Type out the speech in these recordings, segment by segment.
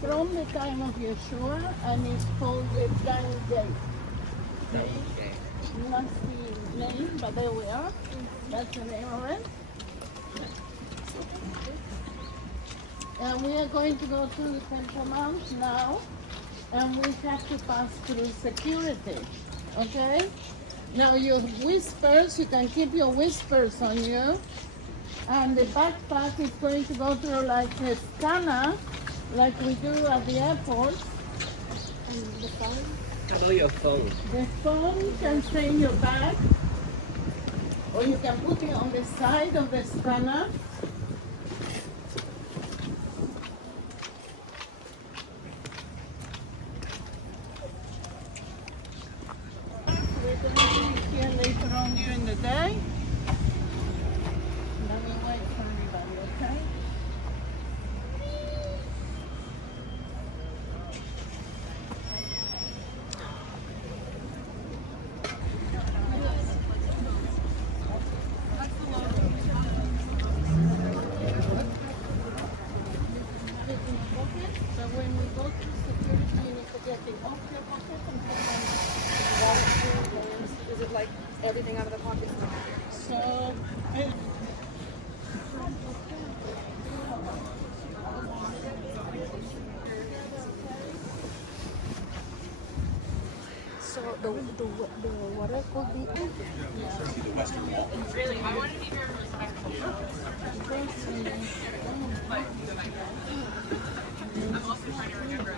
from the time of Yeshua, and it's called the Gang Gate. Okay? Nasty name, but there we are. That's the name of it. And we are going to go to the Temple Mount now, and we have to pass through security. Okay? Now your whispers, you can keep your whispers on you. And the backpack is going to go through like a scanner, like we do at the airport. And the phone? How about your phone? The phone can stay in your bag, or you can put it on the side of the scanner. We're going to be here later on during the day. Let me wait for everybody, okay? So when we go to security, you need to get it off your pocket and put it on. Is it like everything out of the pockets? So, So the water could be Really, I want to be very respectful. I'm also trying to remember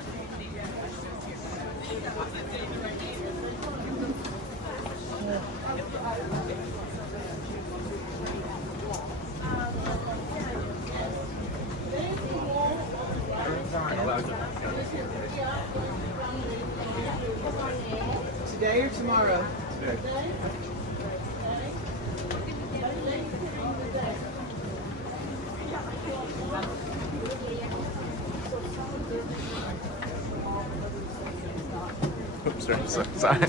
Today or tomorrow? Oops, sorry.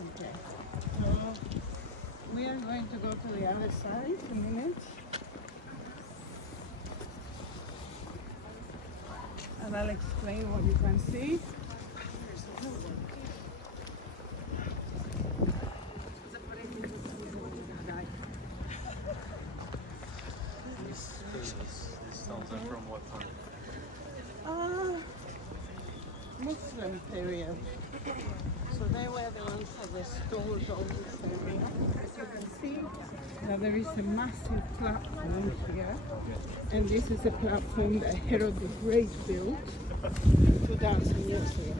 okay. We are going to go to the other side in a minute. And I'll explain what you can see. These stones are from what time? Muslim period. So they were the ones that restored all this area. As you can see, now there is a massive platform here. And this is a platform that Herod the Great built 2,000 years ago.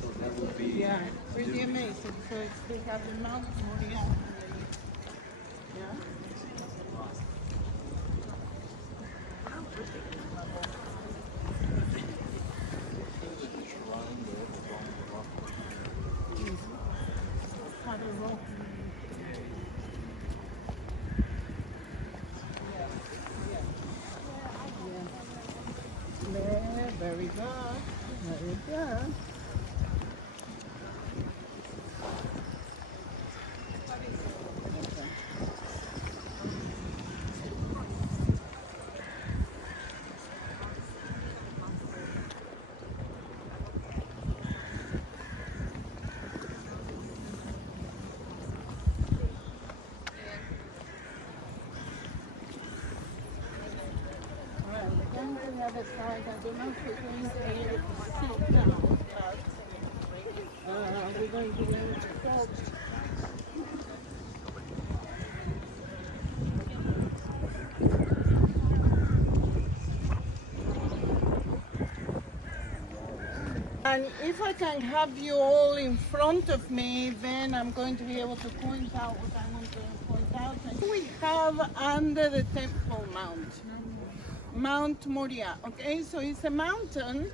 So that would be. Yeah, pretty amazing. So they have the Mount Moriah. Yeah. Father Rock. There, very good. Very good. Okay. Well, again, on the other side, I don't know if we're going to be able to sit down, but we're going to be able to talk. And if I can have you all in front of me, then I'm going to be able to point out what I want to point out. And we have under the Temple Mount, Mount Moriah. Okay, so it's a mountain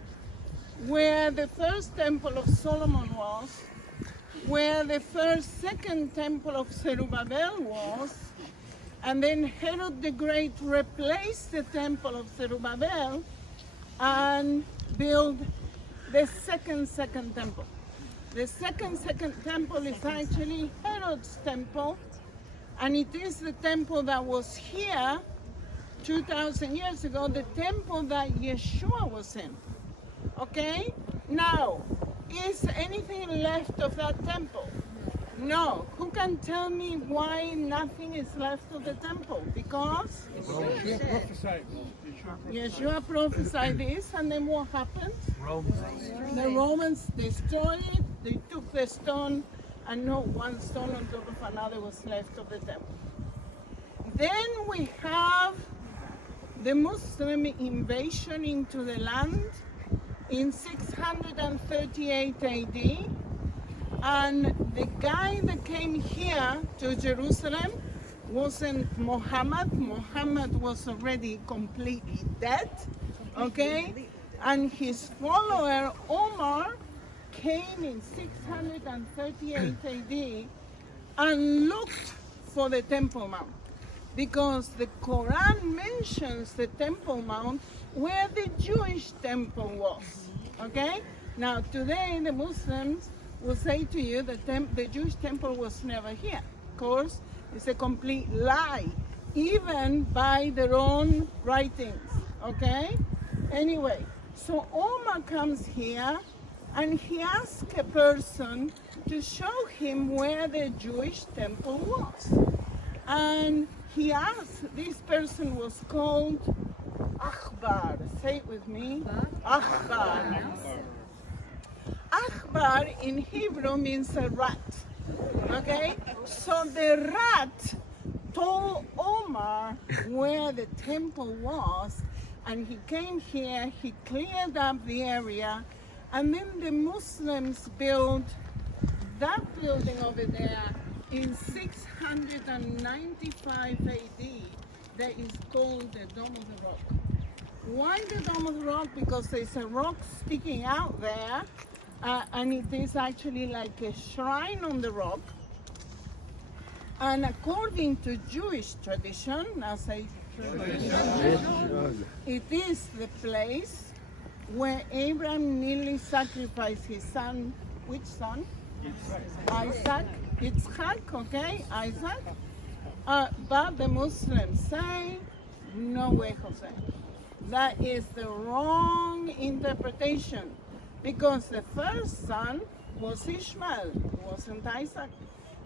where the first temple of Solomon was, where the second temple of Zerubbabel was, and then Herod the Great replaced the temple of Zerubbabel and built the second temple. The second temple is actually Herod's temple, and it is the temple that was here 2,000 years ago, the temple that Yeshua was in. Okay? Now, is anything left of that temple? No. Who can tell me why nothing is left of the temple? Because Yeshua prophesied this, and then what happened? The Romans destroyed it. They took the stone, and not one stone on top of another was left of the temple. Then we have the Muslim invasion into the land in 638 AD, and the guy that came here to Jerusalem wasn't Muhammad. Muhammad was already completely dead, okay? And his follower Omar came in 638 AD and looked for the Temple Mount, because the Quran mentions the Temple Mount where the Jewish temple was, okay? Now today the Muslims will say to you that the Jewish temple was never here. Of course, it's a complete lie, even by their own writings, okay? Anyway, so Omar comes here and he asks a person to show him where the Jewish temple was. And he asked, this person was called Akhbar. Say it with me. Akhbar. Akhbar in Hebrew means a rat. Okay? So the rat told Omar where the temple was, and he came here, he cleared up the area, and then the Muslims built that building over there in 695 AD that is called the Dome of the Rock. Why the Dome of the Rock? Because there's a rock sticking out there, and it is actually like a shrine on the rock. And according to Jewish tradition, as I it is the place where Abraham nearly sacrificed his son. Which son? Isaac. Yitzchak, okay? Isaac. But the Muslims say, no way, Jose. That is the wrong interpretation, because the first son was Ishmael, wasn't Isaac.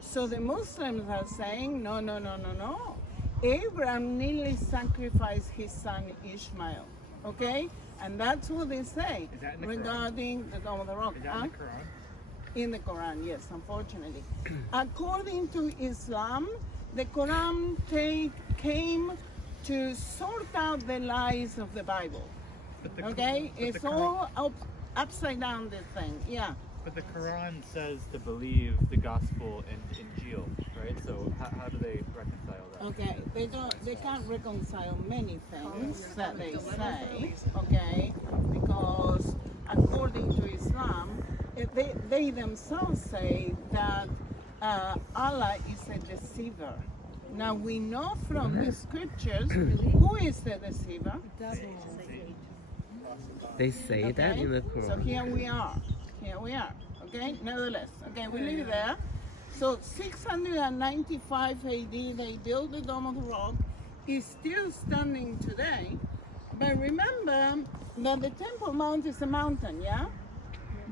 So the Muslims are saying, no. Abraham nearly sacrificed his son Ishmael, okay? And that's what they say regarding the Dome of the Rock. Is that in the Quran? In the Quran, yes, unfortunately. According to Islam, the Quran came to sort out the lies of the Bible. Okay? It's all upside down, this thing, yeah. But the Quran says to believe the gospel in Injil, right? So how do they reconcile that? Okay, they can't reconcile many things that they say, okay, because according to Islam, they themselves say that Allah is a deceiver. Now we know from the scriptures who is the deceiver. They say that in the So Quran. here we are, okay, nevertheless, okay, we leave it there. So 695 AD, they built the Dome of the Rock. It's still standing today. But remember that the Temple Mount is a mountain, yeah?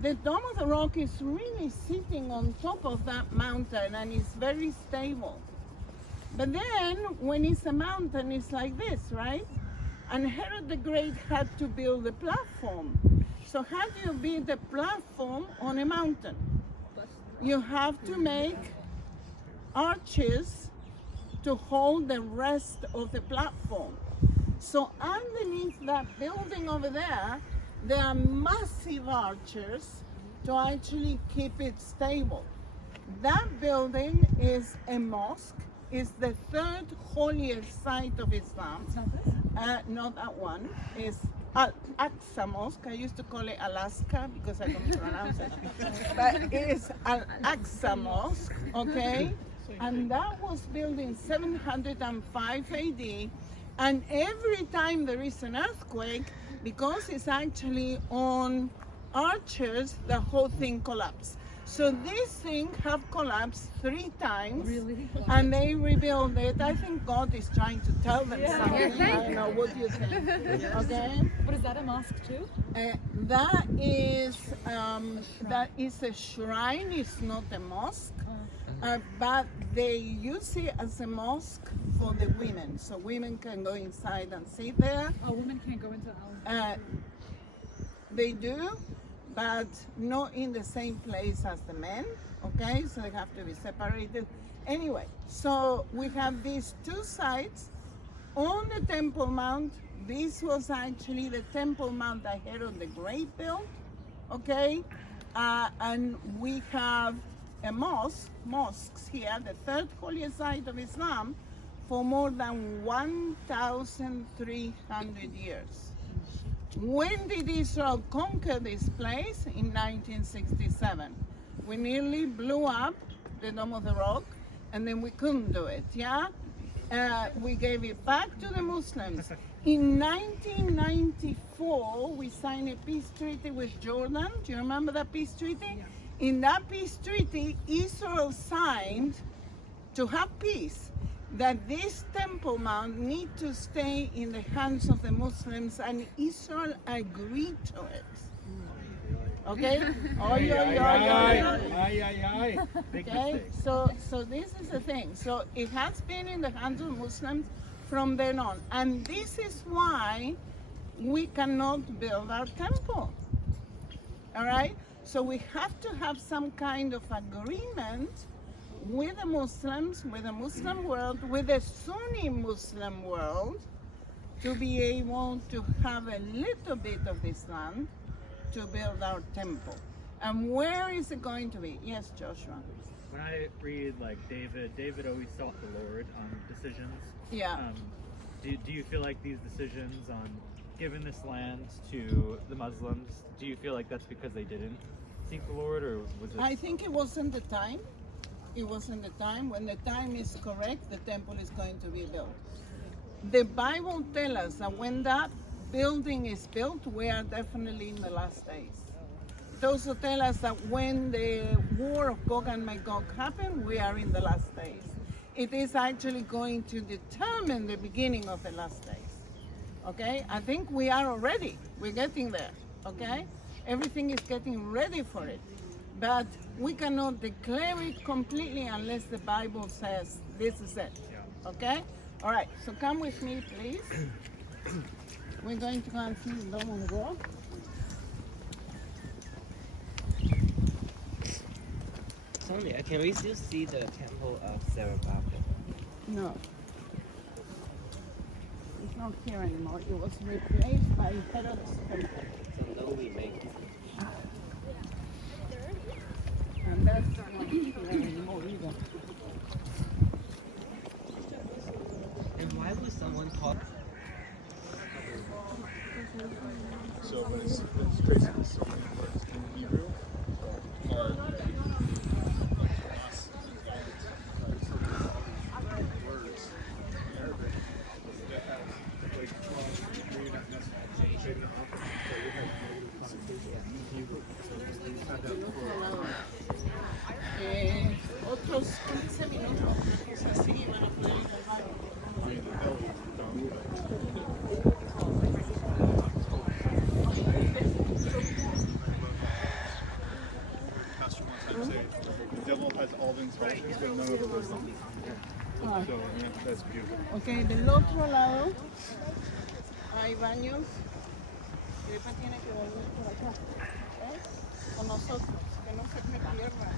The Dome of the Rock is really sitting on top of that mountain, and it's very stable. But then, when it's a mountain, it's like this, right? And Herod the Great had to build a platform. So how do you build a platform on a mountain? You have to make arches to hold the rest of the platform. So underneath that building over there are massive arches to actually keep it stable. That building is a mosque, is the third holiest site of Islam. It's not this? Not that one. It's Al-Aqsa Mosque. I used to call it Alaska because I don't pronounce it. But it is Al-Aqsa Mosque, okay? And that was built in 705 AD. And every time there is an earthquake, because it's actually on arches, the whole thing collapses. So this thing have collapsed 3 times, Really? and they rebuild it. I think God is trying to tell them something. I don't know. What do you think? Okay. But is that a mosque too? That is a shrine. It's not a mosque, but they use it as a mosque for the women, so women can go inside and sit there. Oh, women can't go into the They do, but not in the same place as the men, okay? So they have to be separated. Anyway, so we have these 2 sites on the Temple Mount. This was actually the Temple Mount that Herod the Great built, okay? And we have a mosques here, the 3rd holiest site of Islam, for more than 1,300 years. When did Israel conquer this place? In 1967. We nearly blew up the Dome of the Rock, and then we couldn't do it, yeah? We gave it back to the Muslims. In 1994, we signed a peace treaty with Jordan. Do you remember that peace treaty? Yeah. In that peace treaty, Israel signed to have peace, that this Temple Mount need to stay in the hands of the Muslims, and Israel agreed to it. Okay? Okay? So this is the thing. So it has been in the hands of Muslims from then on. And this is why we cannot build our temple. All right? So we have to have some kind of agreement with the Muslims, with the Muslim world, with the Sunni Muslim world, to be able to have a little bit of this land to build our temple. And where is it going to be? Yes, Joshua. When I read like David always sought the Lord on decisions. Yeah. Do you feel like these decisions on giving this land to the Muslims, do you feel like that's because they didn't seek the Lord, or was it? I think it wasn't the time. It wasn't the time. When the time is correct, the temple is going to be built. The Bible tells us that when that building is built, we are definitely in the last days. It also tells us that when the war of Gog and Magog happened, we are in the last days. It is actually going to determine the beginning of the last days. Okay? I think we are already. We're getting there. Okay? Everything is getting ready for it. But we cannot declare it completely unless the Bible says this is it. Okay? All right. So come with me, please. We're going to go and see the Dome of the Rock. Sonia, can we still see the temple of Zerubbabel? No. It's not here anymore. It was replaced by Herod's temple. So no remake. And that's not here anymore either. And why would someone call? So when it's tracing so many words in Hebrew, words in Arabic that have like you're not necessarily trading off, but we have negative connotation in Hebrew. So we had that for Otros 15 minutos, es así, van a poder ir al baño. Pastor one time said, the devil has all the instructions, but none of the wisdom. So that's beautiful. Ok, del otro lado hay baños. Pepa tiene que venir por acá, ¿ves? Con nosotros, que no se me pierda.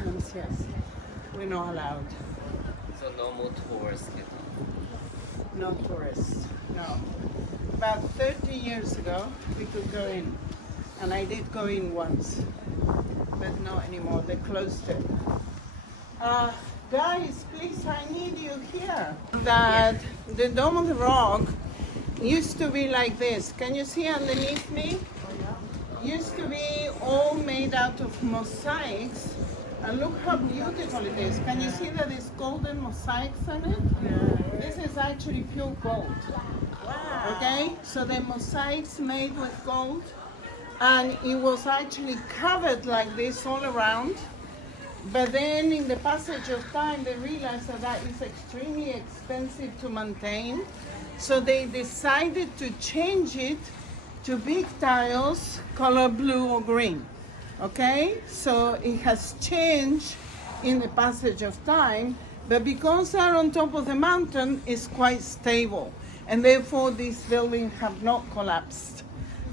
Muslims, yes. We're not allowed. So no more tourists get on. No tourists, no. About 30 years ago, we could go in. And I did go in once, but not anymore. They closed it. Guys, please, I need you here. That the Dome of the Rock used to be like this. Can you see underneath me? Used to be all made out of mosaics. And look how beautiful it is. Can you see that there's golden mosaics on it? This is actually pure gold. Wow. Okay, so the mosaics made with gold. And it was actually covered like this all around. But then in the passage of time, they realized that that is extremely expensive to maintain. So they decided to change it to big tiles, color blue or green. Okay? So it has changed in the passage of time, but because they're on top of the mountain, it's quite stable. And therefore, these buildings have not collapsed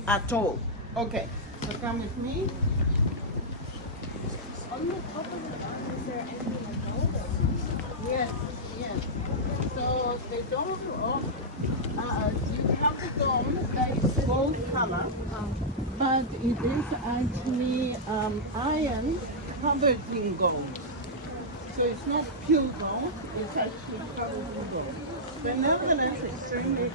at all. Okay, so come with me. Yes, yes. So the dome, you have the dome that is gold color, but it is actually iron covered in gold. So it's not pure gold, it's actually covered in gold. But nevertheless, extremely.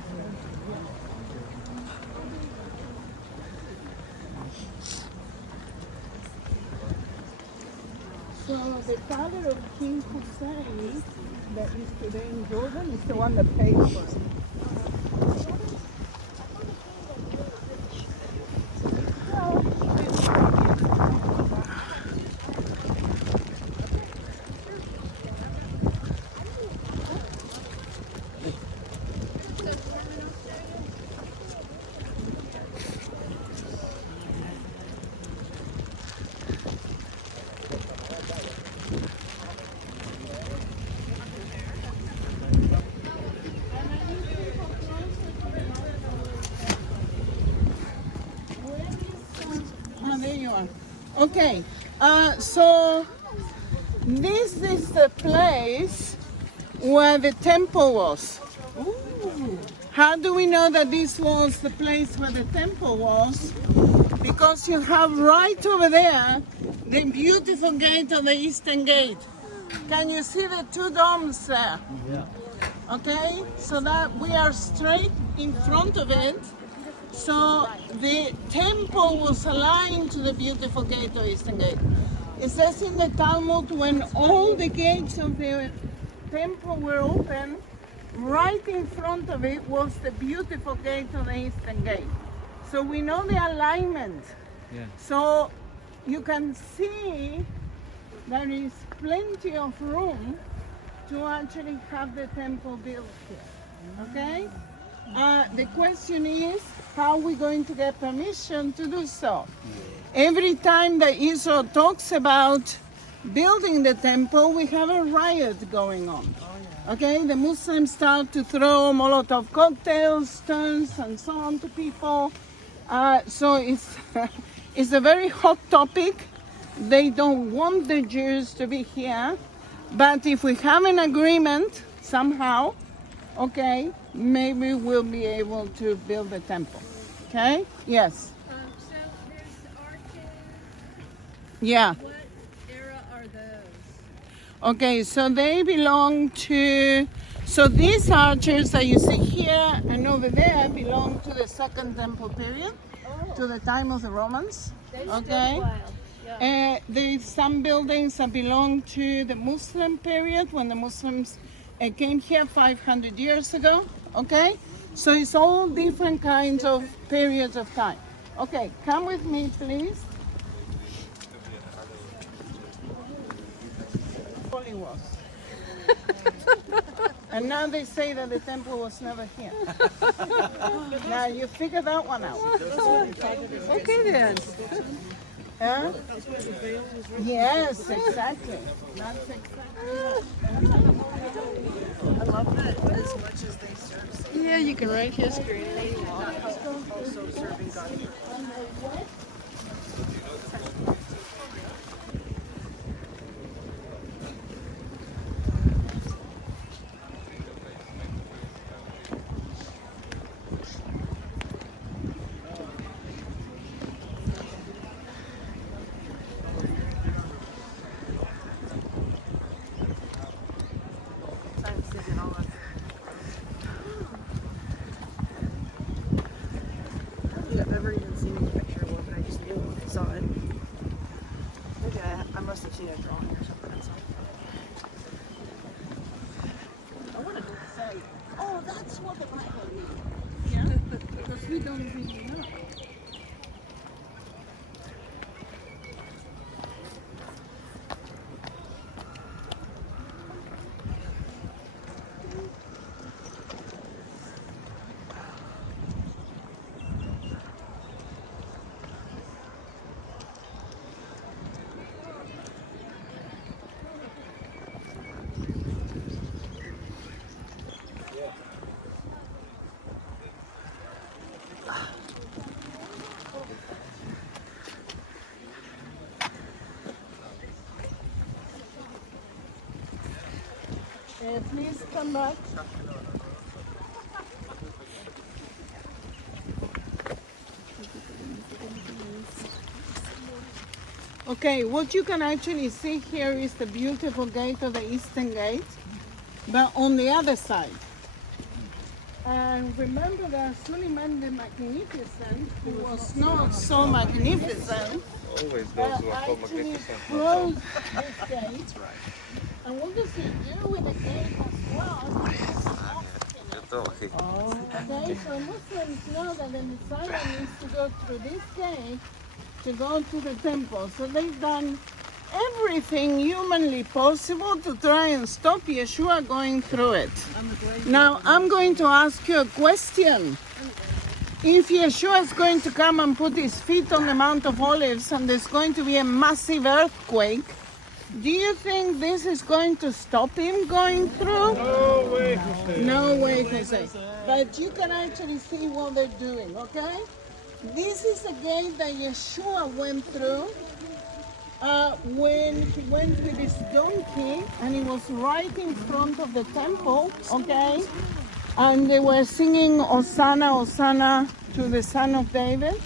So the father of King Hussein, that is today in Jordan, is the one that paid for it. There you are. Okay, so this is the place where the temple was. Ooh. How do we know that this was the place where the temple was? Because you have right over there the beautiful gate of the Eastern Gate. Can you see the two domes there? Yeah. Okay, so that we are straight in front of it. So the temple was aligned to the beautiful gate or Eastern Gate. It says in the Talmud, when all the gates of the temple were open, right in front of it was the beautiful gate of the Eastern Gate. So we know the alignment. Yeah. So you can see there is plenty of room to actually have the temple built here. Okay? The question is, how are we going to get permission to do so? Every time that Israel talks about building the temple, we have a riot going on. Okay, the Muslims start to throw Molotov cocktails, stones, and so on to people. So it's a very hot topic. They don't want the Jews to be here. But if we have an agreement somehow, okay, maybe we'll be able to build the temple. Okay? Yes. So there's arches. Yeah. What era are those? Okay, so they belong to, so these arches that you see here and over there belong to the Second Temple period, to the time of the Romans. Okay. There's some buildings that belong to the Muslim period, when the Muslims came here 500 years ago. Okay, so it's all different kinds of periods of time. Okay, come with me, please. Holy was. And now they say that the temple was never here. Now you figure that one out. Okay then. Huh? Yes, exactly. That's exactly. I love that as much as they serve. Yeah, you can write history. Also serving God here. I must have seen a drawing or something. I wanted to say, oh, that's what the Bible means. Yeah? Because we don't really know. Please come back. Okay, what you can actually see here is the beautiful gate of the Eastern Gate, but on the other side. And remember that Suleiman the Magnificent, who was not so magnificent, Always actually closed this gate. And what does he do with the gate as well? Okay, so Muslims know that the Messiah needs to go through this gate to go to the temple. So they've done everything humanly possible to try and stop Yeshua going through it. Now, I'm going to ask you a question. If Yeshua is going to come and put his feet on the Mount of Olives and there's going to be a massive earthquake, do you think this is going to stop him going through? No way, Jose. No way, Jose. But you can actually see what they're doing, okay? This is the gate that Yeshua went through when he went with his donkey, and he was right in front of the temple, okay? And they were singing Hosanna, Hosanna to the Son of David.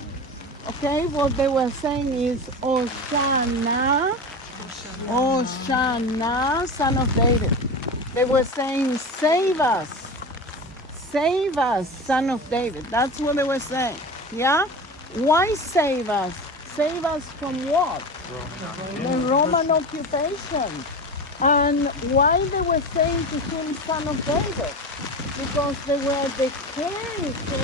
Okay, what they were saying is Hosanna, Hosanna, Son of David. They were saying, save us, Son of David. That's what they were saying, yeah? Why save us? Save us from what? The Roman occupation. And why they were saying to him, Son of David? Because they were declaring him to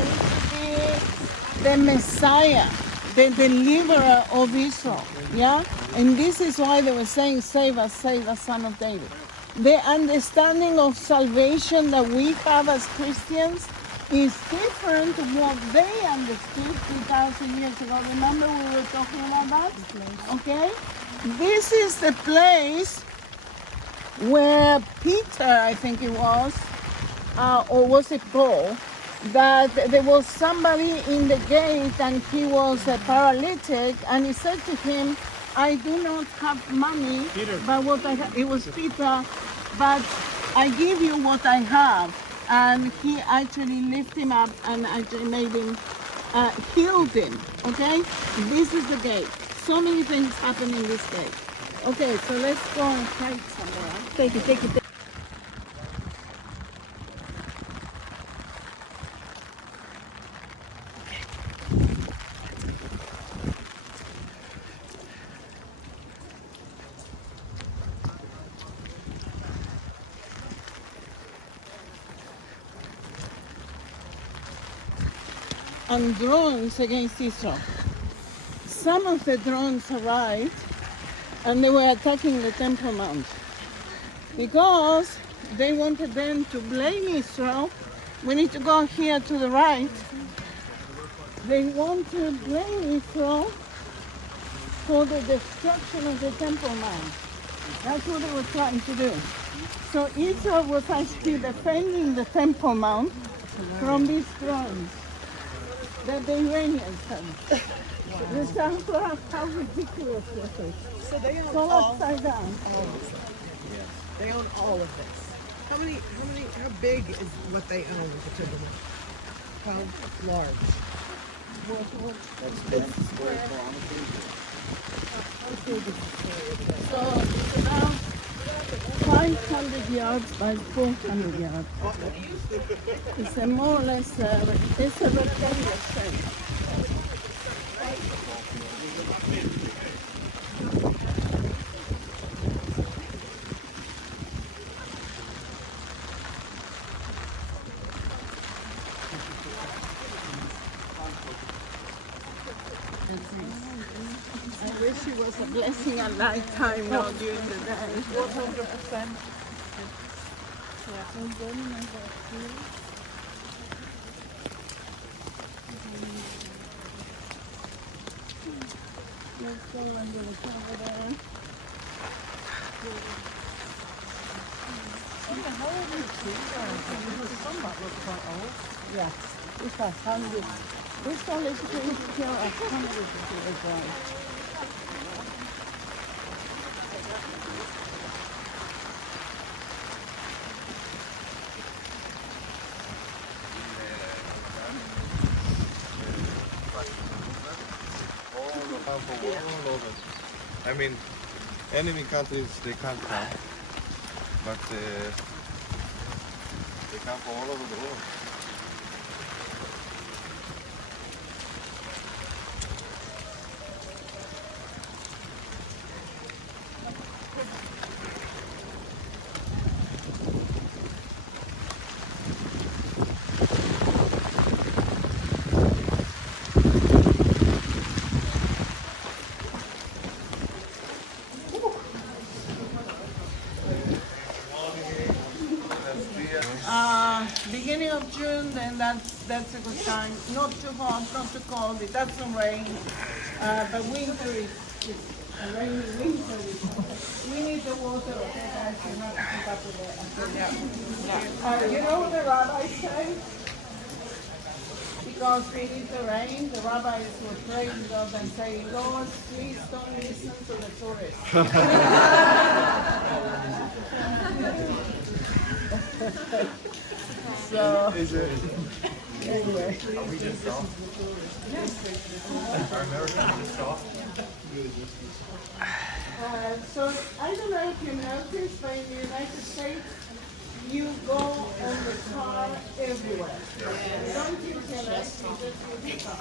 be the Messiah, the deliverer of Israel. Yeah? And this is why they were saying, save us, Son of David. The understanding of salvation that we have as Christians is different to what they understood 2,000 years ago. Remember we were talking about that? Okay? This is the place where Peter, I think it was, or was it Paul, that there was somebody in the gate and he was a paralytic, and he said to him, I do not have money, but what I have, it was Peter, but I give you what I have. And he actually lifted him up and actually made him, healed him, okay? This is the gate. So many things happen in this gate. Okay, so let's go and hide somewhere. Take it. And drones against Israel. Some of the drones arrived and they were attacking the Temple Mount because they wanted them to blame Israel. We need to go here to the right. They want to blame Israel for the destruction of the Temple Mount. That's what they were trying to do. So Israel was actually defending the Temple Mount from these drones that the Iranians have. The sound for how ridiculous this is. So they own So all, upside down. they own all of this. How big is what they own, the Temple Mount? How large? So it's about 500 yards by 400 yards. It's a more or less, it's a rectangular shape. blessing a lifetime, not during the day. 100%. Let's go under the cover there. Yeah, this has hundreds. This one is going to kill us hundreds of years old. All over. I mean, enemy countries they can't come, but they come from all over the world. Beginning of June, then that's a good time. Not too hot, not too cold. It doesn't rain, but winter is a rainy winter. We need the water, okay, guys? We have to keep up with it. You know what the rabbis say? Because we need the rain, the rabbis were praying God and saying, Lord, please don't listen to the tourists. So, anyway. So, I don't know if you noticed, but in the United States, you go on the car everywhere. Don't use your legs, you just use the car.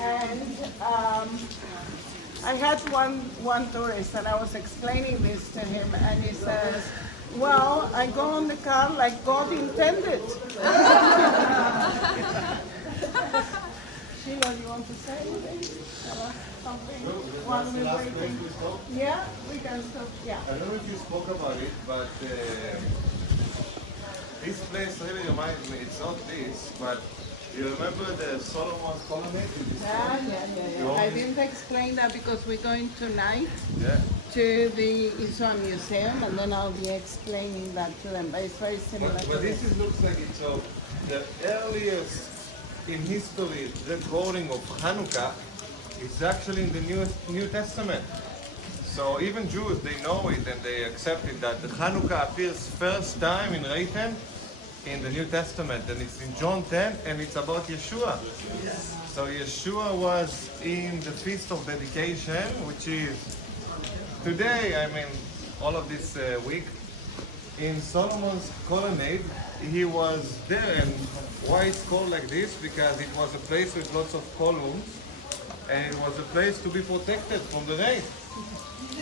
And I had one tourist, and I was explaining this to him, and he says, well, I go on the car like God intended. Sheila, you want to say anything? Something? While we're waiting? Yeah, we can stop. Yeah. I don't know if you spoke about it, but this place really reminds me. It's not this, but you remember the Solomon's colonnade? Yeah. I didn't explain that because we're going tonight Yeah. to the Israel Museum, and then I'll be explaining that to them. But it's very similar But to this looks like it. So the earliest in history recording of Hanukkah is actually in the New Testament. So even Jews, they know it and they accept it that the Hanukkah appears first time in Reitan in the New Testament, and it's in John 10, and it's about Yeshua. So Yeshua was in the Feast of Dedication, which is today, I mean, all of this week, in Solomon's colonnade. He was there, and why it's called like this? Because it was a place with lots of columns, and it was a place to be protected from the rain.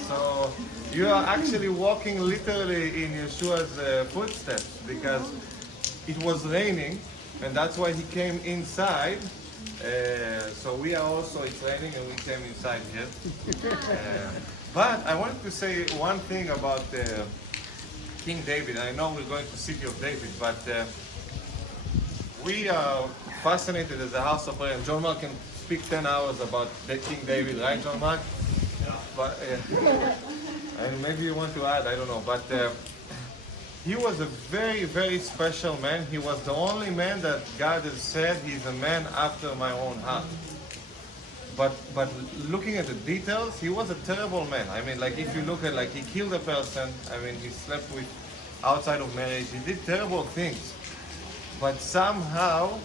So you are actually walking literally in Yeshua's footsteps, because it was raining, and that's why he came inside. So we are also, it's raining, and we came inside here. But I wanted to say one thing about King David. I know we're going to City of David, but we are fascinated as a house of prayer. And John Mark can speak 10 hours about King David, right, John Mark? Yeah. But and maybe you want to add, I don't know. But he was a very, very special man. He was the only man that God has said he's a man after my own heart. But looking at the details, he was a terrible man. I mean, like if you look at, like, he killed a person. I mean, he slept with outside of marriage. He did terrible things. But somehow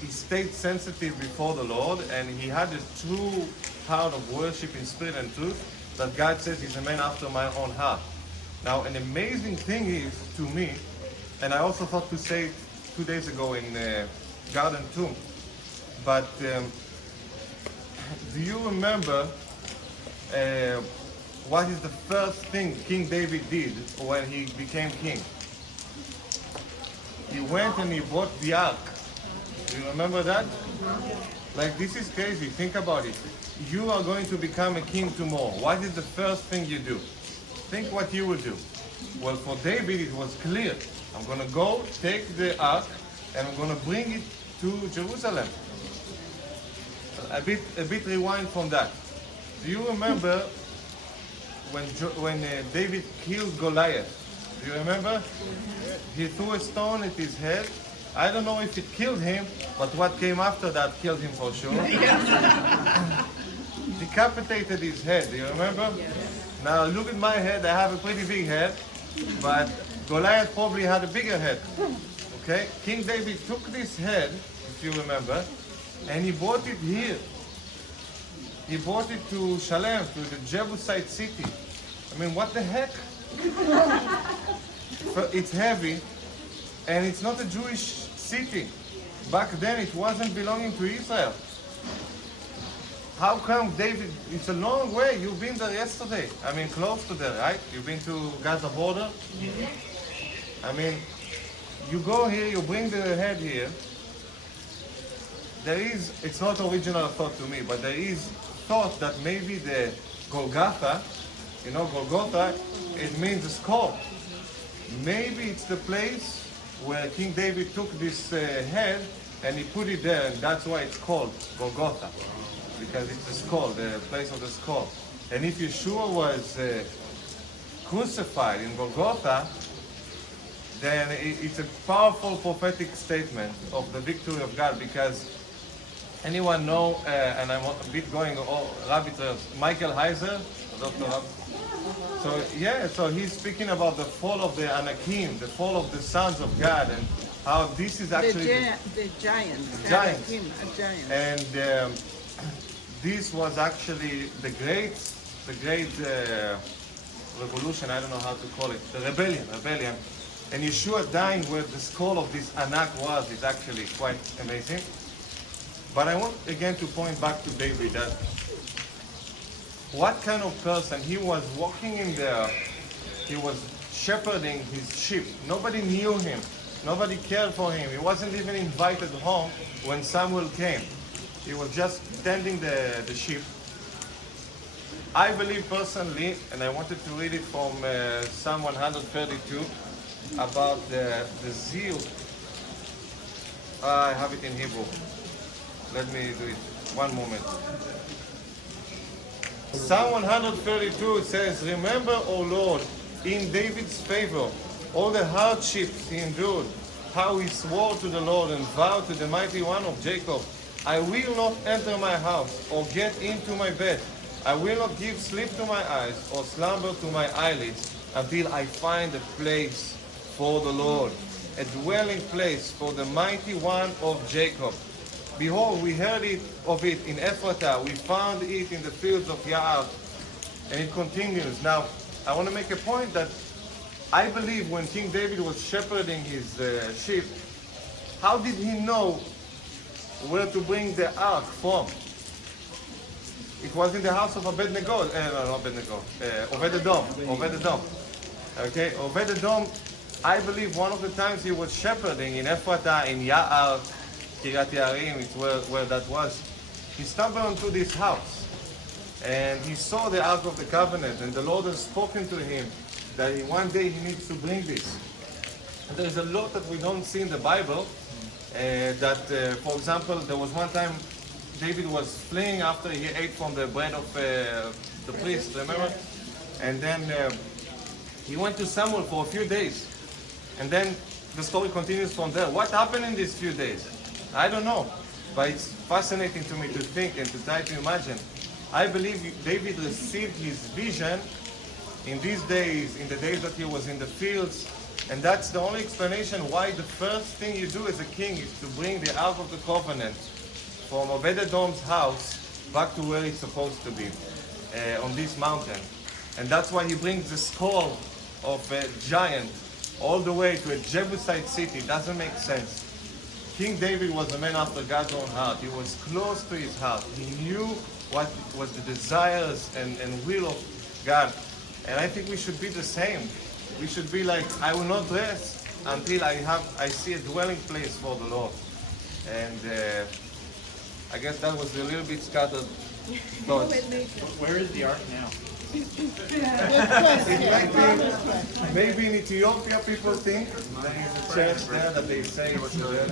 he stayed sensitive before the Lord, and he had a true heart of worship in spirit and truth that God says he's a man after my own heart. Now, an amazing thing is to me, and I also thought to say it 2 days ago in Garden Tomb, but do you remember what is the first thing King David did when he became king? He went and he bought the ark. Do you remember that? Like, this is crazy. Think about it. you are going to become a king tomorrow, what is the first thing you do? Think what you will do. Well, for David, it was clear. I'm going to go take the ark and I'm going to bring it to Jerusalem. A bit rewind from that. Do you remember when David killed Goliath? Do you remember? He threw a stone at his head. I don't know if it killed him, but what came after that killed him for sure. Decapitated his head. Do you remember? Now look at my head. I have a pretty big head, but Goliath probably had a bigger head. Okay? King David took this head, if you remember, and he brought it here. He brought it to Shalem, to the Jebusite city. I mean, what the heck? It's heavy, and it's not a Jewish city. Back then, it wasn't belonging to Israel. How come David, it's a long way, you've been there yesterday. I mean, close to there, right? You've been to Gaza border? I mean, you go here, you bring the head here. There is, it's not original thought to me, but there is thought that maybe the Golgotha, you know, Golgotha, it means a skull. Maybe it's the place where King David took this head and he put it there, and that's why it's called Golgotha, because it's the skull, the place of the skull. And if Yeshua was crucified in Golgotha, then it's a powerful prophetic statement of the victory of God, because anyone know, and I'm a bit going rabbit trails, Michael Heiser, Dr. Rabbit. So yeah, so he's speaking about the fall of the Anakim, the fall of the sons of God, and how this is actually the giants. giants. Anakim, a giant. And this was actually the great revolution. I don't know how to call it, the rebellion. And Yeshua dying where the skull of this Anak was is actually quite amazing. But I want again to point back to David, that what kind of person he was walking in there. He was shepherding his sheep. Nobody knew him. Nobody cared for him. He wasn't even invited home when Samuel came. He was just tending the sheep. I believe personally, and I wanted to read it from Psalm 132, about the zeal. I have it in Hebrew. Let me do it. One moment. Psalm 132 says, "Remember, O Lord, in David's favor, all the hardships he endured, how he swore to the Lord and vowed to the mighty one of Jacob, I will not enter my house or get into my bed. I will not give sleep to my eyes or slumber to my eyelids until I find a place for the Lord, a dwelling place for the mighty one of Jacob. Behold, we heard of it in Ephratah. We found it in the fields of Yaar." And it continues. Now, I want to make a point that I believe when King David was shepherding his sheep, how did he know where to bring the ark from? It was in the house of Obed-Edom. Obed-Edom. Okay, Obed-Edom, I believe one of the times he was shepherding in Ephratah, in Yaar, Kiryat Yarim, it's where that was. He stumbled onto this house and he saw the Ark of the Covenant, and the Lord has spoken to him that one day he needs to bring this. And there's a lot that we don't see in the Bible. For example, there was one time David was fleeing after he ate from the bread of the priest, remember? And then he went to Samuel for a few days. And then the story continues from there. What happened in these few days? I don't know, but it's fascinating to me to think and to try to imagine. I believe David received his vision in these days, in the days that he was in the fields, and that's the only explanation why the first thing you do as a king is to bring the Ark of the Covenant from Obed-Edom's house back to where it's supposed to be, on this mountain. And that's why he brings the skull of a giant all the way to a Jebusite city. It doesn't make sense. King David was a man after God's own heart. He was close to his heart. He knew what was the desires and will of God. And I think we should be the same. We should be like, I will not rest until I see a dwelling place for the Lord. And I guess that was a little bit scattered So Where is the ark now? maybe in Ethiopia people think there is a church there that they say it's there.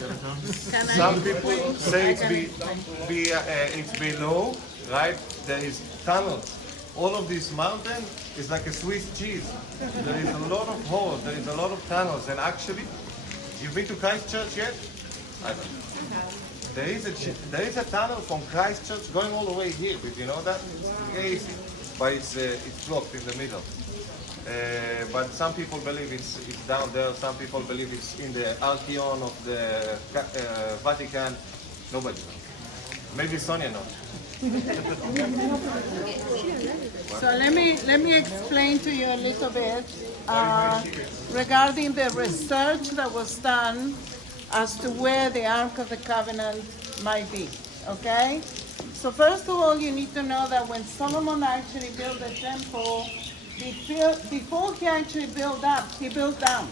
Some people say it's below, right? There is tunnels. All of this mountain is like a Swiss cheese. There is a lot of holes, there is a lot of tunnels, and actually, you've been to Christchurch yet? I don't know. There is a tunnel from Christchurch going all the way here. Did you know that? It's crazy, but it's blocked in the middle. But some people believe it's down there. Some people believe it's in the Archeon of the Vatican. Nobody knows. Maybe Sonia knows. So let me explain to you a little bit regarding the research that was done as to where the Ark of the Covenant might be, okay? So first of all, you need to know that when Solomon actually built the temple, before he actually built up, he built down.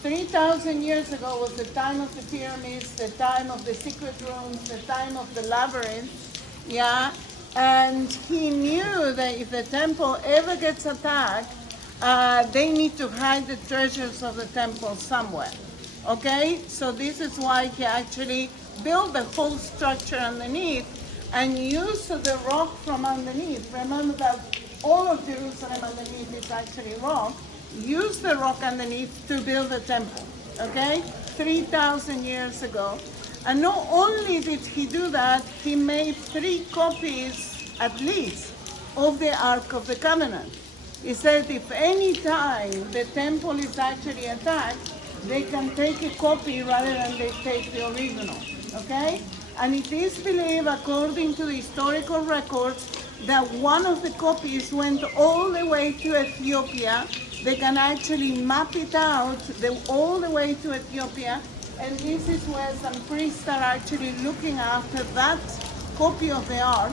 3,000 years ago was the time of the pyramids, the time of the secret rooms, the time of the labyrinth, yeah? And he knew that if the temple ever gets attacked, they need to hide the treasures of the temple somewhere. Okay, so this is why he actually built the whole structure underneath and used the rock from underneath. Remember that all of Jerusalem underneath is actually rock. Use the rock underneath to build the temple, okay? 3,000 years ago. And not only did he do that, he made 3 copies at least of the Ark of the Covenant. He said if any time the temple is actually attacked, they can take a copy rather than they take the original, okay? And it is believed, according to the historical records, that one of the copies went all the way to Ethiopia. They can actually map it out all the way to Ethiopia, and this is where some priests are actually looking after that copy of the Ark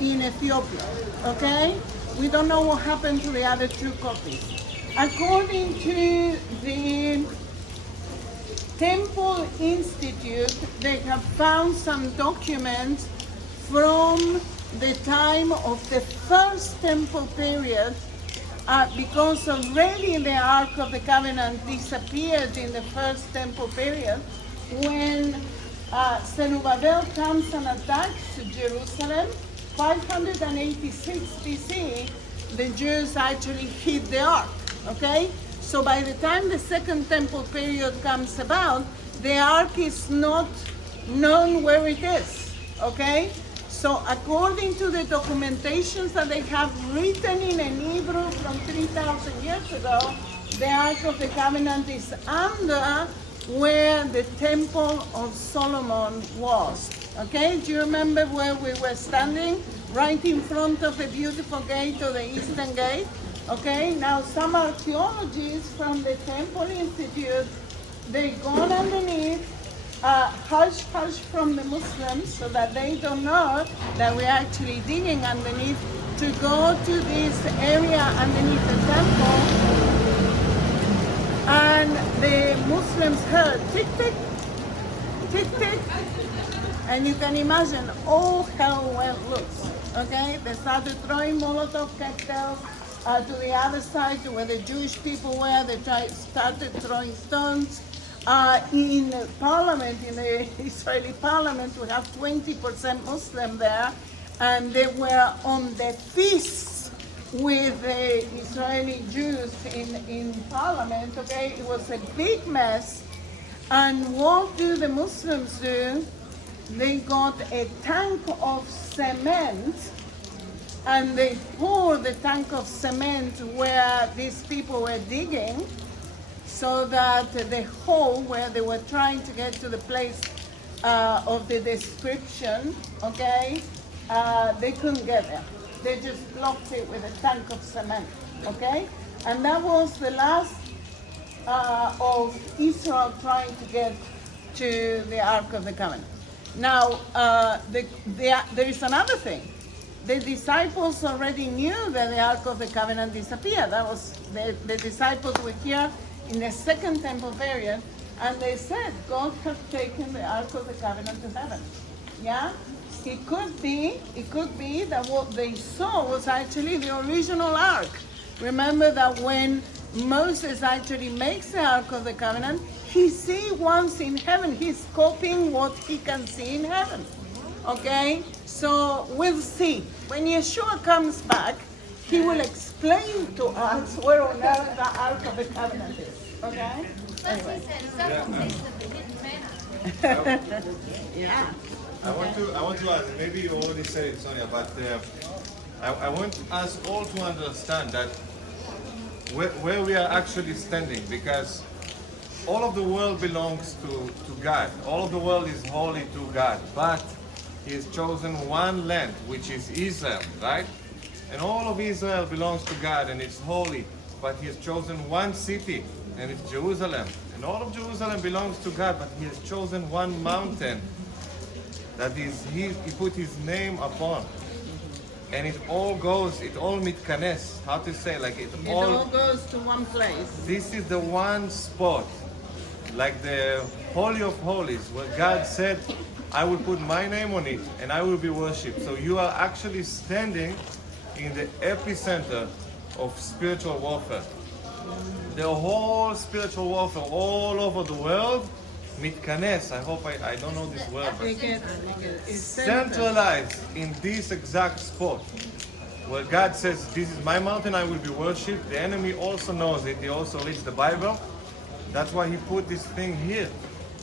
in Ethiopia, okay? We don't know what happened to the other 2 copies. According to the Temple Institute, they have found some documents from the time of the first temple period, because already the Ark of the Covenant disappeared in the first temple period. When Zerubbabel comes and attacks Jerusalem, 586 BC, the Jews actually hid the Ark, okay? So by the time the second temple period comes about, the Ark is not known where it is, okay? So according to the documentations that they have written in Hebrew from 3,000 years ago, the Ark of the Covenant is under where the Temple of Solomon was, okay? Do you remember where we were standing? Right in front of the beautiful gate, or the Eastern Gate. Okay, now some archaeologists from the Temple Institute, they gone underneath, hush from the Muslims so that they don't know that we're actually digging underneath, to go to this area underneath the temple. And the Muslims heard tick tick, tick tick, and you can imagine all hell went loose. Okay, they started throwing Molotov cocktails to the other side, to where the Jewish people were. They started throwing stones. In parliament, in the Israeli parliament, we have 20% Muslim there, and they were on the feasts with the Israeli Jews in parliament, okay? It was a big mess. And what do the Muslims do? They got a tank of cement, and they pour the tank of cement where these people were digging, so that the hole where they were trying to get to the place of the description, okay, they couldn't get there. They just blocked it with a tank of cement, okay? And that was the last of Israel trying to get to the Ark of the Covenant. Now, there is another thing. The disciples already knew that the Ark of the Covenant disappeared. That was, the disciples were here in the second temple period, and they said, God has taken the Ark of the Covenant to heaven. Yeah? It could be that what they saw was actually the original ark. Remember that when Moses actually makes the Ark of the Covenant, he sees once in heaven. He's copying what he can see in heaven. Okay? So we'll see. When Yeshua comes back, he will explain to us where on earth the Ark of the Covenant is. Okay? Anyway. Yeah. I want to ask, maybe you already said it, Sonia, but I want us all to understand that where we are actually standing, because all of the world belongs to God. All of the world is holy to God, but He has chosen one land, which is Israel, right? And all of Israel belongs to God and it's holy, but He has chosen one city, and it's Jerusalem. And all of Jerusalem belongs to God, but He has chosen one mountain that is He put His name upon. And it all mitkanes, how to say, like it all goes to one place. This is the one spot, like the Holy of Holies, where God said, I will put my name on it and I will be worshipped. So you are actually standing in the epicenter of spiritual warfare. The whole spiritual warfare all over the world, mitkanes, I hope I don't know this word, but It's centralized in this exact spot where God says, this is my mountain, I will be worshipped. The enemy also knows it. He also reads the Bible. That's why he put this thing here.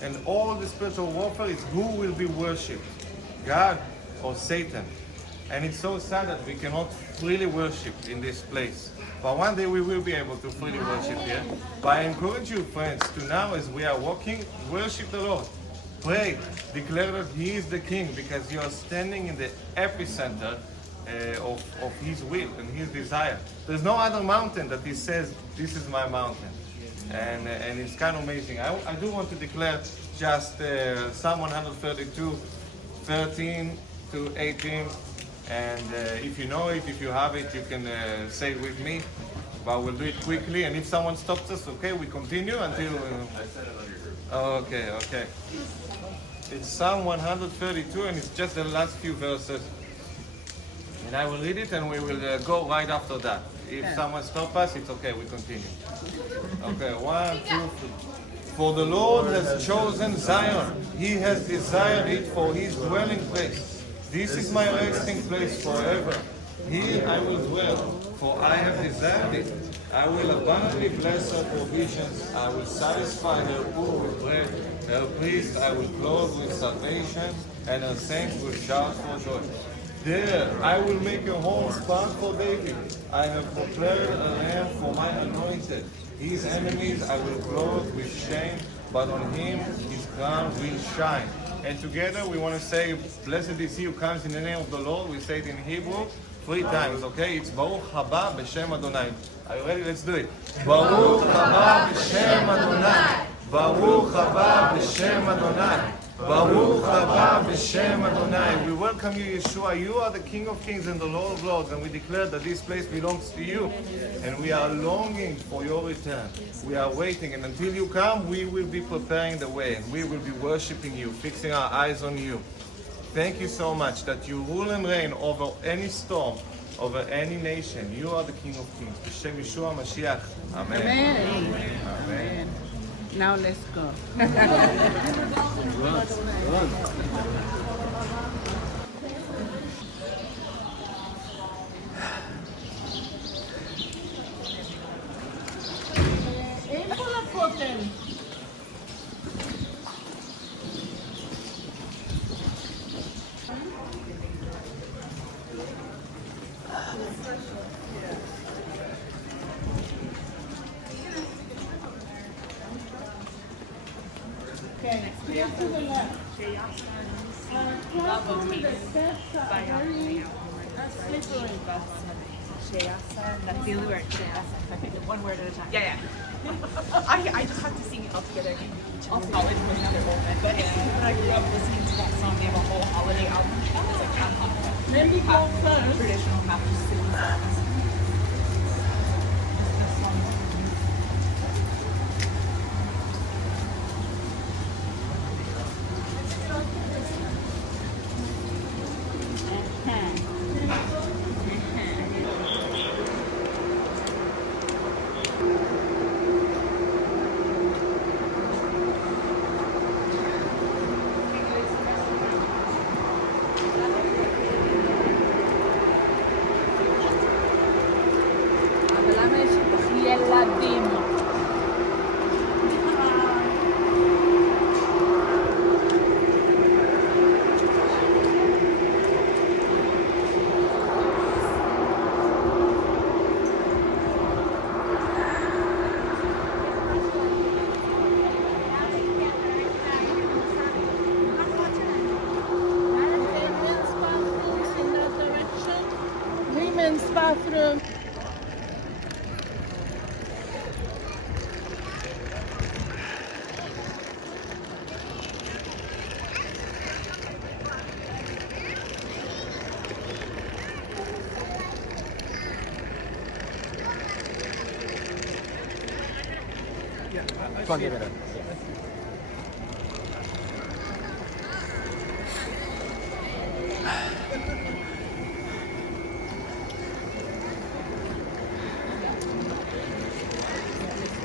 And all the spiritual warfare is who will be worshipped, God or Satan. And it's so sad that we cannot freely worship in this place. But one day we will be able to freely worship here. But I encourage you, friends, to now, as we are walking, worship the Lord. Pray, declare that He is the King, because you are standing in the epicenter of His will and His desire. There's no other mountain that He says, this is my mountain. And it's kind of amazing. I do want to declare just Psalm 132, 13 to 18. And if you know it, if you have it, you can say it with me. But we'll do it quickly. And if someone stops us, okay, we continue until... I said it on your group. Oh, okay. It's Psalm 132, and it's just the last few verses. And I will read it, and we will go right after that. If someone stops us, it's okay, we continue. Okay, 1, 2, 3. For the Lord has chosen Zion. He has desired it for His dwelling place. This is my resting place forever. Here I will dwell, for I have desired it. I will abundantly bless her provisions. I will satisfy her poor with bread. Her priests I will clothe with salvation, and her saints will shout for joy. There I will make a home spot for David. I have prepared a lamp for my anointed. His enemies I will clothe with shame, but on him his crown will shine. And together we want to say, blessed is he who comes in the name of the Lord. We say it in Hebrew 3 times, okay? It's Baruch haba b'shem Adonai. Are you ready? Let's do it. Baruch haba b'shem Adonai. Baruch haba b'shem Adonai. Baruch haba b'shem Adonai. We welcome you, Yeshua. You are the King of Kings and the Lord of Lords, and we declare that this place belongs to you. And we are longing for your return. We are waiting, and until you come, we will be preparing the way, and we will be worshiping you, fixing our eyes on you. Thank you so much that you rule and reign over any storm, over any nation. You are the King of Kings. B'shem Yeshua Mashiach. Amen. Amen. Now let's go. Okay, clear to the left. Cross over the steps are very slippery. That's the only word. One word at a time. Yeah. I just have to sing it all together. I'll follow it with another moment. But when I grew up listening to that song, they have a whole holiday album. It's like Maybe go first. traditional Baptist singing songs. ילדים. Women's bathrooms in that direction. Women's bathroom.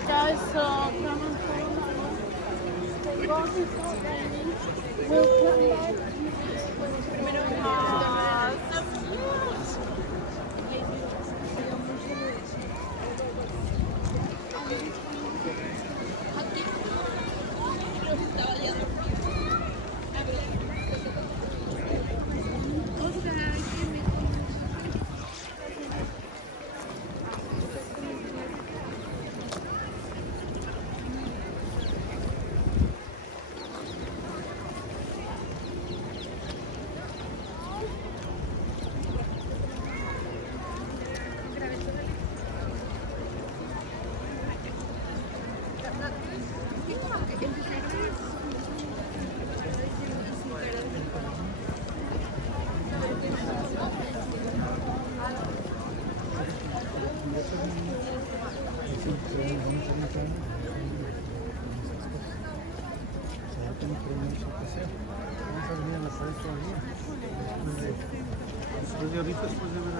Guys, so come and follow my God is not raining. We'll come back. Después de ahorita, después de ver